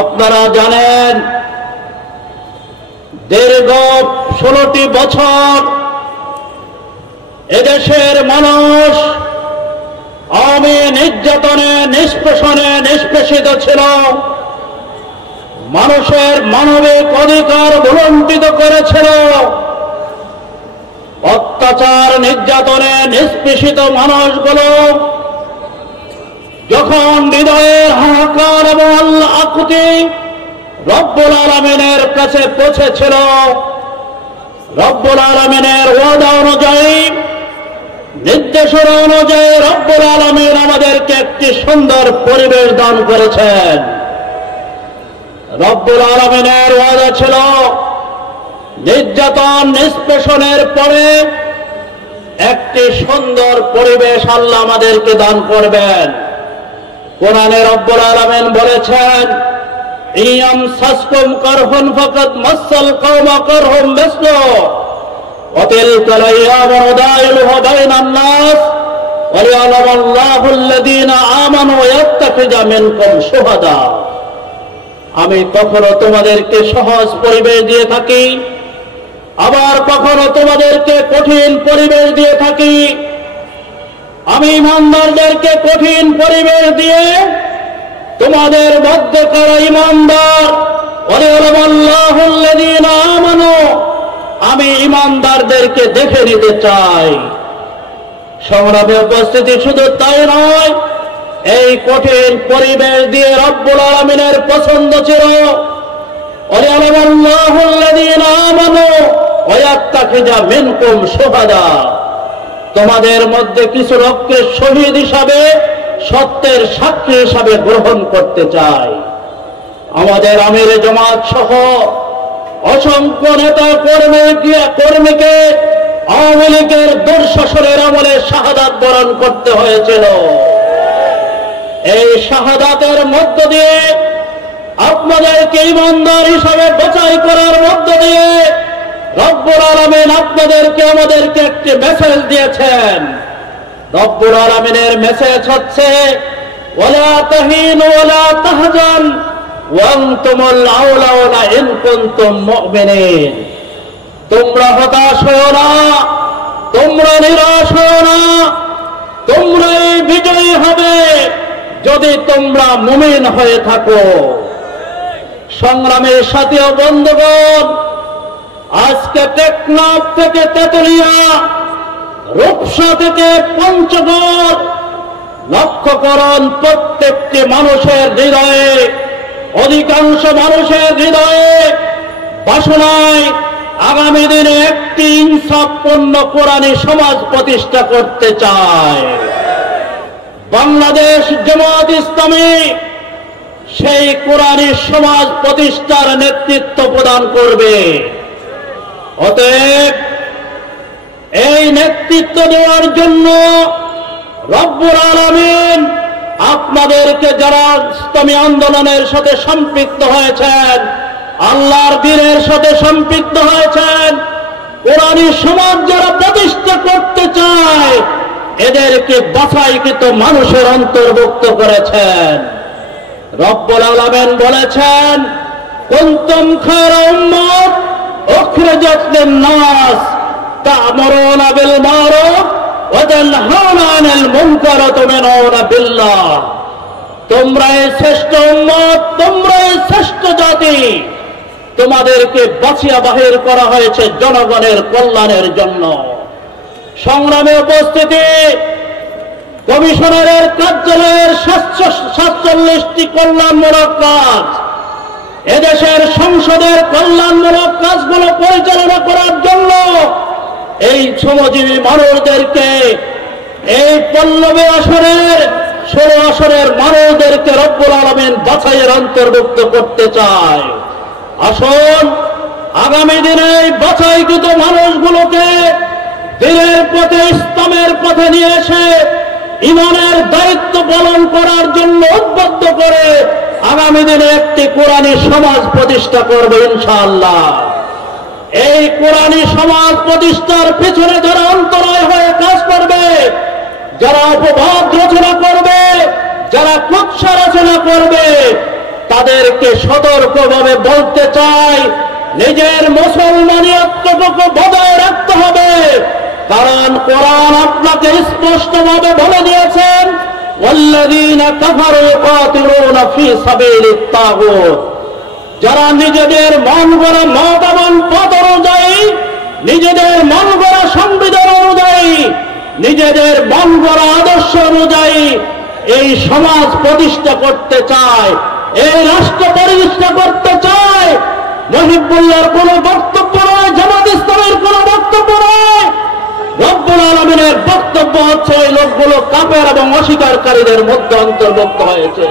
আপনারা জানেন দীর্ঘ 16টি বছর এদেশের মানুষ আওয়ামী নির্যাতনে নিষ্পেষণে নিষ্পেষিত ছিল, মানুষের মানবিক অধিকার ভুলুণ্ঠিত করেছিল। অত্যাচার নির্যাতনে নিষ্পেষিত মানুষগুলো যখন হৃদয়ের হাহাকার এবং আল্লাহ আকুতি রব্বুল আলামিনের কাছে পৌঁছেছিল, রব্বুল আলামিনের ওয়াদা অনুযায়ী, নির্দেশনা অনুযায়ী রব্বুল আলামিন আমাদেরকে একটি সুন্দর পরিবেশ দান করেছেন। রব্বুল আলামিনের ওয়াদা ছিল নির্যাতন নিষ্পেষণের পরে একটি সুন্দর পরিবেশ আল্লাহ আমাদেরকে দান করবেন। কোরআনে রব্বুল আলামিন বলেছেন, ইয়াম সাসকুম কারহুন ফাকাদ মাসাল কওমা কারহুম মিসলু ওয়া তিলকাল আইয়ামু নুদাইলুহা বাইনান নাস ওয়া লিয়ালামাল্লাহু আল্লাযীনা আমানু ওয়া ইয়াত্তাখিযা মিনকুম শুহাদা। আমি কখনো তোমাদেরকে সহজ পরিবেশ দিয়ে থাকি, আবার কখনো তোমাদেরকে কঠিন পরিবেশ দিয়ে থাকি। আমি ইমানদারদেরকে কঠিন পরিবেশ দিয়ে তোমাদের মধ্যে কারা ইমানদার, আমি ইমানদারদেরকে দেখে নিতে চাই। সংগ্রামে উপস্থিতি শুধু তাই নয়, এই কঠিন পরিবেশ দিয়ে রব্বুল আলামিনের পছন্দ ছিল তোমাদের মধ্যে কিছু লোককে শহীদ হিসাবে, সত্যের সাক্ষী হিসাবে গ্রহণ করতে চাই। আমাদের আমির জামাত সহ অসংখ্য নেতা কর্মীকে আওয়ামী লীগের দুঃশাসনের আমলে শাহাদাত বরণ করতে হয়েছিল। এই শাহাদাতের মধ্য দিয়ে আপনাদেরকে ইমানদার হিসাবে বাছাই করার মধ্য দিয়ে রব্বুল আলামিন আপনাদেরকে আমাদেরকে একটি মেসেজ দিয়েছেন। রব্বুল আলামিনের মেসেজ হচ্ছে, ওয়ালা তাহিনু ওয়ালা তাহজান ওয়া আনতুমুল আউলাউনা ইন কুনতুম মুমিনিন। তোমরা হতাশ হও না, তোমরা নিরাশ হও না, তোমরাই বিজয়ী হবে যদি তোমরা মুমিন হয়ে থাকো। সংগ্রামের সাথী ও বন্ধুগণ, আজকে টেকনাফ থেকে তেতুলিয়া, রূপসা থেকে পঞ্চগড়, লক্ষ্য করুন প্রত্যেকটি মানুষের হৃদয়ে, অধিকাংশ মানুষের হৃদয়ে বাসনায় আগামী দিনে একটি ইনসাফপূর্ণ কোরআনী সমাজ প্রতিষ্ঠা করতে চায়। বাংলাদেশ জামাত ইসলামী সেই কোরআনী সমাজ প্রতিষ্ঠার নেতৃত্ব প্রদান করবে। অতএব এই নেতৃত্ব দেওয়ার জন্য রব্বুল আলামিন আপনাদেরকে, যারা ইসলামী আন্দোলনের সাথে সম্পৃক্ত হয়েছেন, আল্লাহর দ্বীনের সাথে সম্পৃক্ত হয়েছেন, কোরআনী সমাজ যারা প্রতিষ্ঠা করতে চায়, এদেরকে বাছাইকৃত মানুষের অন্তর্ভুক্ত করেছেন। রব্বুল আলামিন বলেছেন, কুনতুম খায়রা উম্মাত উখরিজাত লিন-নাস তা'মুরুনা বিল মা'রুফ ওয়া তানহাউনা আনিল মুনকার ওয়া তু'মিনুনা বিল্লাহ। তোমরা শ্রেষ্ঠ উম্মত, তোমরা শ্রেষ্ঠ জাতি, তোমাদেরকে বাছিয়া বাহির করা হয়েছে জনগণের কল্যাণের জন্য। সংগ্রামে উপস্থিতি, কমিশনারের কার্যালয়ের 47টি কল্যাণমূলক কাজ, এদেশের সংসদের কল্যাণমূলক কাজগুলো পরিচালনা করার জন্য এই শ্রমজীবী মানুষদেরকে, এই 15 আসনের 16 আসনের মানুষদেরকে রব্বুল আলামিন বাছাইয়ের অন্তর্ভুক্ত করতে চায়। আসুন আগামী দিনে এই বাছাইকৃত মানুষগুলোকে দিনের পথে, ইসলামের পথে নিয়ে এসে ইমানের দায়িত্ব পালন করার জন্য উদ্বুদ্ধ করে আগামী দিনে একটি কোরআনী সমাজ প্রতিষ্ঠা করবে ইনশাআল্লাহ। এই কোরআনী সমাজ প্রতিষ্ঠার পিছনে যারা অন্তরায় হয়ে কাজ করবে, যারা অপবাদ রচনা করবে, যারা কুৎসা রচনা করবে, তাদেরকে সতর্কভাবে বলতে চাই, নিজের মুসলমানিয়তটুকু বজায় রাখতে হবে। কারণ কোরআন আপনাকে স্পষ্টভাবে বলে দিয়েছেন, ওয়াল্লাযীনা কাফারু ইউকাতিলুনা ফী সাবিলিত তাগুত, যারা নিজেদের মন গড়া মত এবং পথ অনুযায়ী, নিজেদের মন গড়া সংবিধান অনুযায়ী, নিজেদের মন গড়া আদর্শ অনুযায়ী এই সমাজ প্রতিষ্ঠা করতে চায়, এই রাষ্ট্র প্রতিষ্ঠা করতে চায়। মুহিবুল্লাহর কোন বক্তব্য নয়, জামাত ইসলামের কোন বক্তব্য নয়। রব্বুল আলামিনের বক্তব্য হচ্ছে এই লোকগুলো কাফের এবং অস্বীকারীদের মধ্যে অন্তর্ভুক্ত হয়েছে।